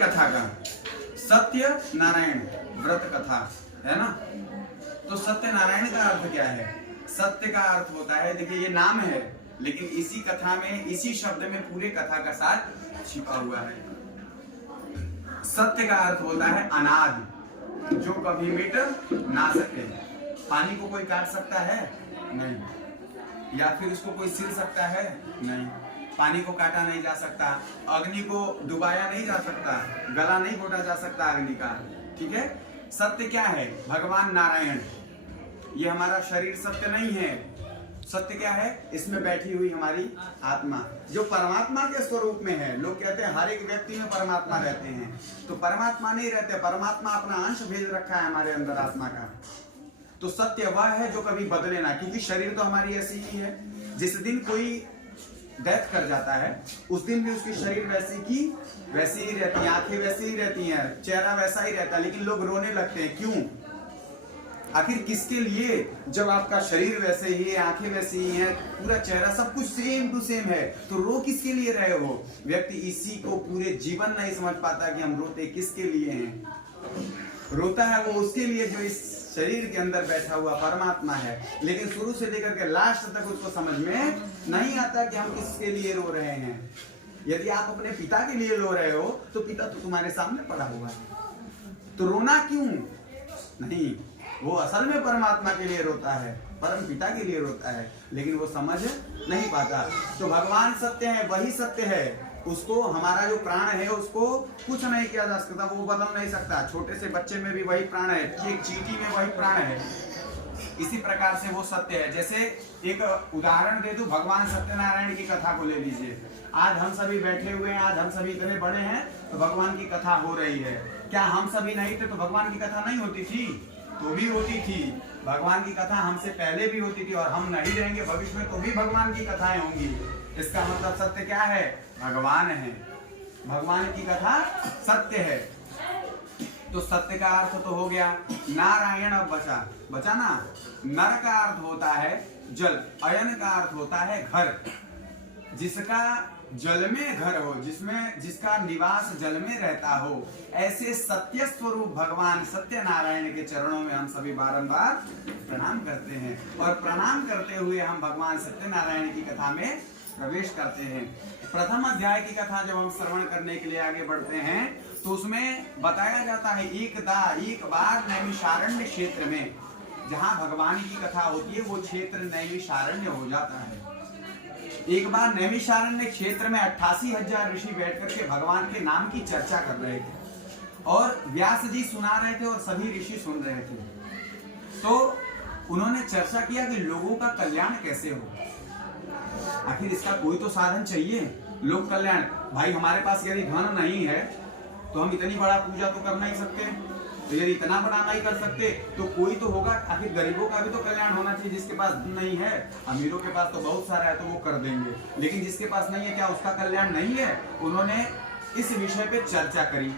कथा का, सत्य नारायण व्रत कथा है ना। तो सत्य नारायण का अर्थ क्या है? सत्य का अर्थ होता है, देखिए ये नाम है लेकिन इसी कथा में, इसी शब्द में पूरे कथा का सार छिपा हुआ है। सत्य का अर्थ होता है अनादि, जो कभी मिट ना सके। पानी को कोई काट सकता है? नहीं। या फिर उसको कोई सिल सकता है? नहीं। पानी को काटा नहीं जा सकता, अग्नि को डुबाया नहीं जा सकता, गला नहीं घोटा जा सकता अग्नि का। ठीक है। सत्य क्या है? भगवान नारायण। ये हमारा शरीर सत्य नहीं है। सत्य क्या है? इसमें बैठी हुई हमारी आत्मा, जो परमात्मा के स्वरूप में है। लोग कहते हैं हर एक व्यक्ति में परमात्मा रहते हैं, तो परमात्मा नहीं रहते। परमात्मा अपना अंश भेज रखा है हमारे अंदर आत्मा का। तो सत्य वह है जो कभी बदले ना, क्योंकि शरीर तो हमारी ऐसी ही है। जिस दिन कोई डेथ कर जाता है उस दिन भी उसकी शरीर वैसी की वैसी ही रहती है, आंखें वैसी ही रहती हैं, चेहरा वैसा ही रहता है, लेकिन लोग रोने लगते हैं। क्यों? आखिर किसके लिए? जब आपका शरीर वैसे ही है, आंखें वैसी ही हैं, पूरा चेहरा सब कुछ सेम टू सेम है, तो रो किसके लिए रहे हो? व्यक्ति इसी को पूरे जीवन नहीं समझ पाता कि हम रोते किसके लिए हैं। रोता है वो उसके लिए जो इस शरीर के अंदर बैठा हुआ परमात्मा है, लेकिन शुरू से लेकर के लास्ट तक उसको समझ में नहीं आता कि हम किसके लिए रो रहे हैं। यदि आप अपने पिता के लिए रो रहे हो तो पिता तो तुम्हारे सामने पड़ा हुआ है, तो रोना क्यों? नहीं, वो असल में परमात्मा के लिए रोता है, परम पिता के लिए रोता है, लेकिन वो समझ नहीं पाता। तो भगवान सत्य है, वही सत्य है। उसको, हमारा जो प्राण है उसको कुछ नहीं किया जा सकता, वो बदल नहीं सकता। छोटे से बच्चे में भी वही प्राण है, एक चींटी में वही प्राण है। इसी प्रकार से वो सत्य है। जैसे एक उदाहरण दे दूं, भगवान सत्यनारायण की कथा को ले लीजिए। आज हम सभी बैठे हुए हैं, आज हम सभी इतने बड़े हैं तो भगवान की कथा हो रही है। क्या हम सभी नहीं थे तो भगवान की कथा नहीं होती थी? तो भी होती थी। भगवान की कथा हमसे पहले भी होती थी, और हम नहीं रहेंगे भविष्य में तो भी भगवान की कथाएं होंगी। इसका मतलब सत्य क्या है? भगवान है, भगवान की कथा सत्य है। तो सत्य का अर्थ तो हो गया। नारायण अब बचा ना। नर का अर्थ होता है जल, अयन का अर्थ होता है घर। जिसका जल में घर हो, जिसका निवास जल में रहता हो, ऐसे सत्य स्वरूप भगवान सत्यनारायण के चरणों में हम सभी बारंबार प्रणाम करते हैं। और प्रणाम करते हुए हम भगवान सत्यनारायण की कथा में प्रवेश करते हैं। प्रथम अध्याय की कथा जब हम श्रवण करने के लिए आगे बढ़ते हैं तो उसमें बताया जाता है एक बार नैमिषारण्य क्षेत्र में, जहाँ भगवान की कथा होती है वो क्षेत्र नैमिषारण्य हो जाता है। एक बार नैमिषारण्य क्षेत्र में 88,000 ऋषि बैठ करके भगवान के नाम की चर्चा कर रहे थे, और व्यास जी सुना रहे थे और सभी ऋषि सुन रहे थे। तो उन्होंने चर्चा किया कि लोगों का कल्याण कैसे हो। आखिर इसका कोई तो साधन चाहिए। लोक कल्याण, भाई हमारे पास यदि धन नहीं है तो हम इतनी बड़ा पूजा तो कर नहीं सकते, तो यदि इतना बड़ा नहीं कर सकते तो कोई तो होगा। आखिर गरीबों का भी तो कल्याण होना चाहिए। जिसके पास धन नहीं है, अमीरों के पास तो बहुत सारा है तो वो कर देंगे, लेकिन जिसके पास नहीं है क्या उसका कल्याण नहीं है? उन्होंने इस विषय पे चर्चा करी।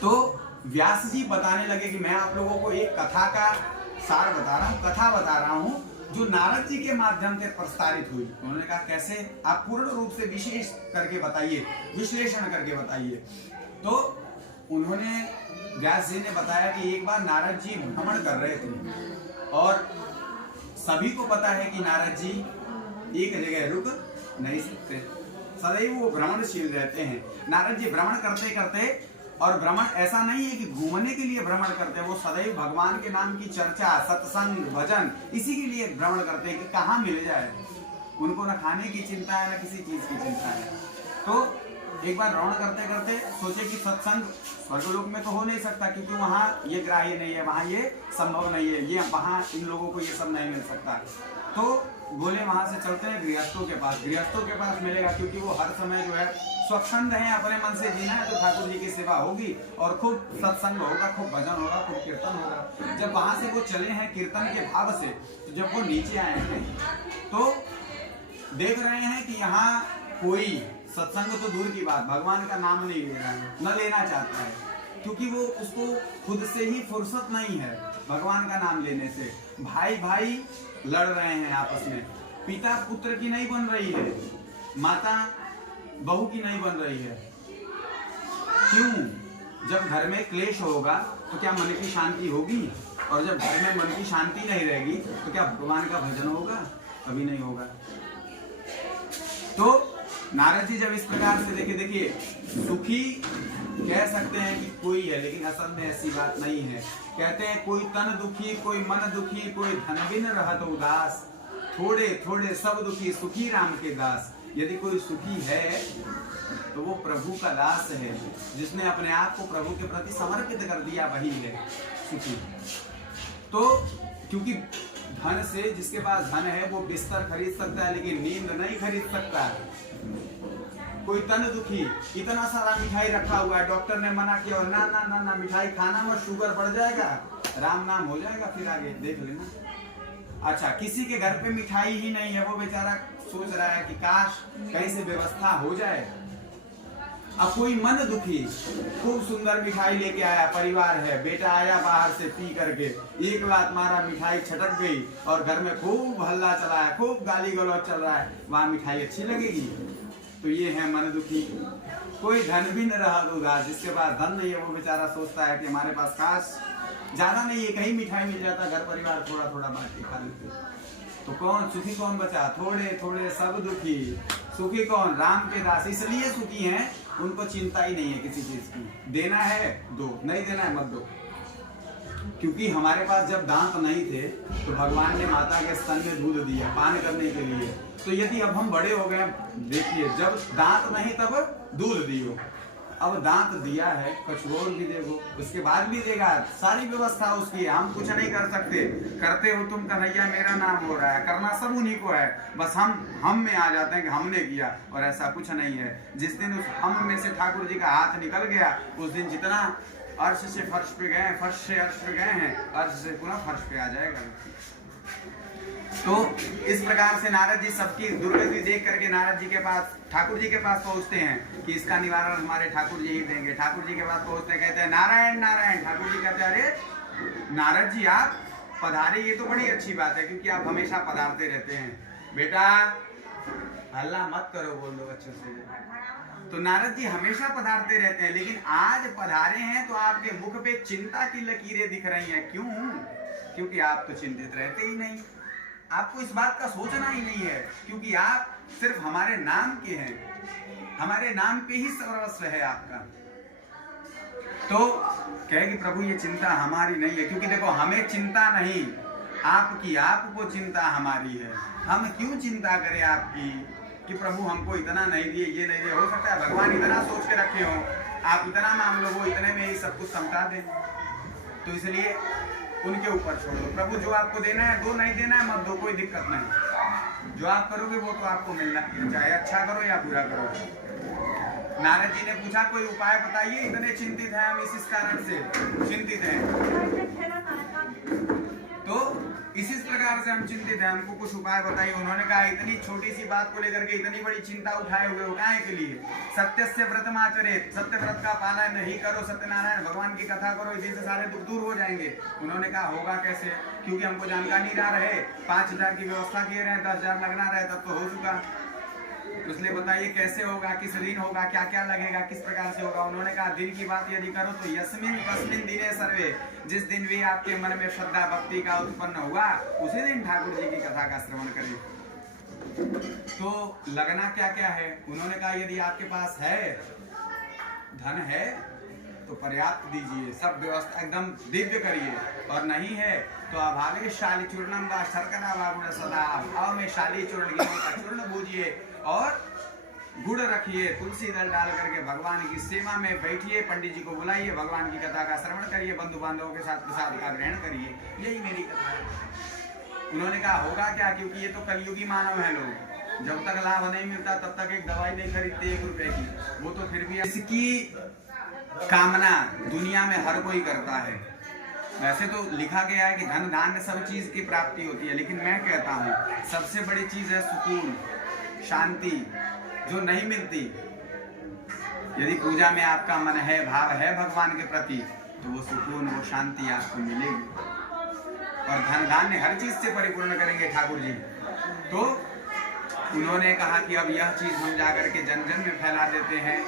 तो व्यास जी बताने लगे कि मैं आप लोगों को एक कथा का सार बता रहा हूँ, कथा बता रहा हूँ जो नारद जी के माध्यम से प्रस्तावित हुई। उन्होंने कहा कैसे? आप पूर्ण रूप से विशेष करके बताइए, विश्लेषण करके बताइए। तो उन्होंने, व्यास जी ने बताया कि एक बार नारद जी भ्रमण कर रहे थे, और सभी को पता है कि नारद जी एक जगह रुक नहीं सकते, सदैव वो भ्रमणशील रहते हैं। नारद जी भ्रमण करते करते, और भ्रमण ऐसा नहीं है कि घूमने के लिए भ्रमण करते हैं, वो सदैव भगवान के नाम की चर्चा, सत्संग, भजन, इसी के लिए भ्रमण करते हैं कि कहाँ मिल जाए। उनको न खाने की चिंता है, न किसी चीज की चिंता है। तो एक बार भ्रमण करते करते सोचे कि सत्संग स्वर्गलोक में तो हो नहीं सकता, क्योंकि वहाँ ये ग्राह्य नहीं है, वहाँ ये संभव नहीं है, ये वहाँ इन लोगों को ये सब नहीं मिल सकता। तो बोले वहां से चलते हैं गृहस्थों के पास, गृहस्थों के पास मिलेगा, क्योंकि वो हर समय जो है स्वच्छंद है, अपने मन से जीना है, तो ठाकुर जी की सेवा होगी और खूब सत्संग होगा, खूब भजन होगा, खूब कीर्तन होगा। जब वहां से वो चले हैं कीर्तन के भाव से, तो जब वो नीचे आए हैं तो देख रहे हैं कि यहाँ कोई सत्संग तो दूर की बात, भगवान का नाम नहीं ले रहा है, न लेना चाहता है, क्योंकि वो उसको खुद से ही फुर्सत नहीं है भगवान का नाम लेने से। भाई भाई लड़ रहे हैं आपस में, पिता पुत्र की नहीं बन रही है, माता बहू की नहीं बन रही है, क्यों? जब घर में क्लेश होगा तो क्या मन की शांति होगी? और जब घर में मन की शांति नहीं रहेगी तो क्या भगवान का भजन होगा? कभी नहीं होगा। तो नारद जी जब इस प्रकार से देखिए सुखी कह सकते हैं कि कोई है, लेकिन असल में ऐसी बात नहीं है। कहते हैं कोई तन दुखी, कोई मन दुखी, कोई धन बिन रहत उदास, थोड़े थोड़े सब दुखी, सुखी राम के दास। यदि कोई सुखी है तो वो प्रभु का दास है, जिसने अपने आप को प्रभु के प्रति समर्पित कर दिया, वही है सुखी। तो क्योंकि धन से, जिसके पास धन है वो बिस्तर खरीद सकता है लेकिन नींद नहीं खरीद सकता। कोई तन दुखी, इतना सारा मिठाई रखा हुआ है, डॉक्टर ने मना किया और ना ना ना ना मिठाई खाना मत, शुगर बढ़ जाएगा, राम नाम हो जाएगा, फिर आगे देख लेना। अच्छा, किसी के घर पे मिठाई ही नहीं है, वो बेचारा सोच रहा है कि काश कहीं से व्यवस्था हो जाए। अब कोई मन दुखी, खूब सुंदर मिठाई लेके आया, परिवार है, बेटा आया बाहर से पी करके, एक लात मारा, मिठाई छटक गई और घर में खूब हल्ला चला है, खूब गाली गलौज चल रहा है, वहां मिठाई अच्छी लगेगी? तो ये है मन दुखी। कोई धन भी न रहा उदास, जिसके पास धन नहीं है वो बेचारा सोचता है कि हमारे पास काश ज्यादा नहीं है, कहीं मिठाई मिल जाता, घर परिवार थोड़ा थोड़ा बांट के खा लेते। तो कौन सुखी, कौन बचा? थोड़े थोड़े सब दुखी। सुखी कौन? राम के दास। इसलिए सुखी हैं, उनको चिंता ही नहीं है किसी चीज की। देना है दो, नहीं देना है मत दो। क्योंकि हमारे पास जब दांत नहीं थे तो भगवान ने माता के स्तन में दूध दिया पान करने के लिए। तो यदि अब हम बड़े हो गए, देखिए जब दांत नहीं तब दूध दियो, अब दांत दिया है, कछुओर भी देखो, उसके बाद भी देगा, सारी व्यवस्था उसकी है, हम कुछ नहीं कर सकते। करते हो तुम कन्हैया, मेरा नाम हो रहा है, करना सब उन्हीं को है, बस हम में आ जाते हैं कि हमने किया, और ऐसा कुछ नहीं है। जिस दिन उस हम में से ठाकुर जी का हाथ निकल गया, उस दिन जितना अर्श से फर्श पे गए, फर्श से अर्श पे गए हैं, अर्श से पुनः फर्श पे आ जाएगा। तो इस प्रकार से नारद जी सबकी दुर्गति देख करके नारद जी के पास, ठाकुर जी के पास पहुंचते हैं कि इसका निवारण हमारे ठाकुर जी ही देंगे। ठाकुर जी के पास पहुंचते कहते हैं नारायण नारायण। ठाकुर जी कहते हैं अरे नारद जी आप पधारे, ये तो बड़ी अच्छी बात है, क्योंकि आप हमेशा पधारते रहते हैं। बेटा हल्ला मत करो, बोल दो अच्छे से। तो नारद जी हमेशा पधारते रहते हैं, लेकिन आज पधारे हैं तो आपके मुख पे चिंता की लकीरें दिख रही हैं। क्यों? क्योंकि आप तो चिंतित रहते ही नहीं, आपको इस बात का सोचना ही नहीं है, क्योंकि आप सिर्फ हमारे नाम के हैं, हमारे नाम पे ही सर्वस्व है आपका। तो कहे कि प्रभु ये चिंता हमारी नहीं है, क्योंकि देखो हमें चिंता नहीं आपकी, आपको चिंता हमारी है। हम क्यों चिंता करें आपकी कि प्रभु हमको इतना नहीं दिए, ये नहीं दिए। हो सकता है भगवान इतना सोच के रखे हो, आप इतना मांग लो, वो इतने में ही सब कुछ समझा दें। तो इसलिए उनके ऊपर छोड़ दो। प्रभु जो आपको देना है दो, नहीं देना है मत दो, कोई दिक्कत नहीं। जो आप करोगे वो तो आपको मिलना है, चाहे अच्छा करो या बुरा करो। नारद जी ने पूछा कोई उपाय बताइए, इतने चिंतित हैं हम, इस कारण से चिंतित हैं। तो इसी प्रकार से हम चिंतित हैं, हमको कुछ उपाय बताइए। उन्होंने कहा इतनी छोटी सी बात को लेकर के इतनी बड़ी चिंता उठाए हुए हो काहे के लिए? सत्य से व्रतमाचरेत, सत्य व्रत का पालन नहीं करो, सत्यनारायण भगवान की कथा करो, इसी से सारे दुख दूर हो जाएंगे। उन्होंने कहा होगा कैसे? क्योंकि हमको जानकारी ना रहे, 5000 की व्यवस्था किए रहे, 10,000 लगना रहे, तब तो हो चुका। इसलिए बताइए कैसे होगा, किस दिन होगा, क्या क्या लगेगा, किस प्रकार से होगा? उन्होंने कहा दिन की बात यदि करो तो यस्मिन तस्मिन दिने सर्वे, जिस दिन भी आपके मन में श्रद्धा भक्ति का उत्पन्न हुआ उसी दिन ठाकुर जी की कथा का श्रवण करें। तो लगना क्या क्या है? उन्होंने कहा यदि आपके पास है, धन है तो पर्याप्त दीजिए, सब व्यवस्था एकदम दिव्य करिए, और नहीं है तो अभावे शाली चूर्णम व शर्करा व गुड़ सदा, अभाव में शाली चूर्ण गेहूं का चूर्ण भूजिए और गुड़ रखिए, तुलसी दल डाल करके भगवान की सेवा में बैठिए, पंडित जी को बुलाइए, भगवान की कथा का श्रवण करिए, बंधु बांधवों के साथ प्रसाद का ग्रहण करिए, यही मेरी कथा है। उन्होंने कहा होगा क्या? क्योंकि ये तो कलयुगी मानव है, लोग जब तक लाभ नहीं मिलता तब तक एक दवाई नहीं खरीदते 1 रुपए की, वो तो फिर भी इसकी कामना दुनिया में हर कोई करता है। वैसे तो लिखा गया है कि धन धान्य सब चीज की प्राप्ति होती है, लेकिन मैं कहता हूँ सबसे बड़ी चीज है सुकून, शांति, जो नहीं मिलती। यदि पूजा में आपका मन है, भाव है भगवान के प्रति, तो वो सुकून, वो शांति आपको मिलेगी। और धन धान्य हर चीज से परिपूर्ण करेंगे ठाकुर जी। तो उन्होंने कहा कि अब यह चीज हम जाकर के जन जन में फैला देते हैं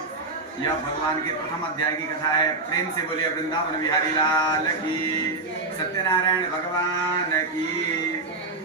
यह भगवान के प्रथम अध्याय की कथा है। प्रेम से बोलिए वृंदावन बिहारी लाल की, सत्यनारायण भगवान की।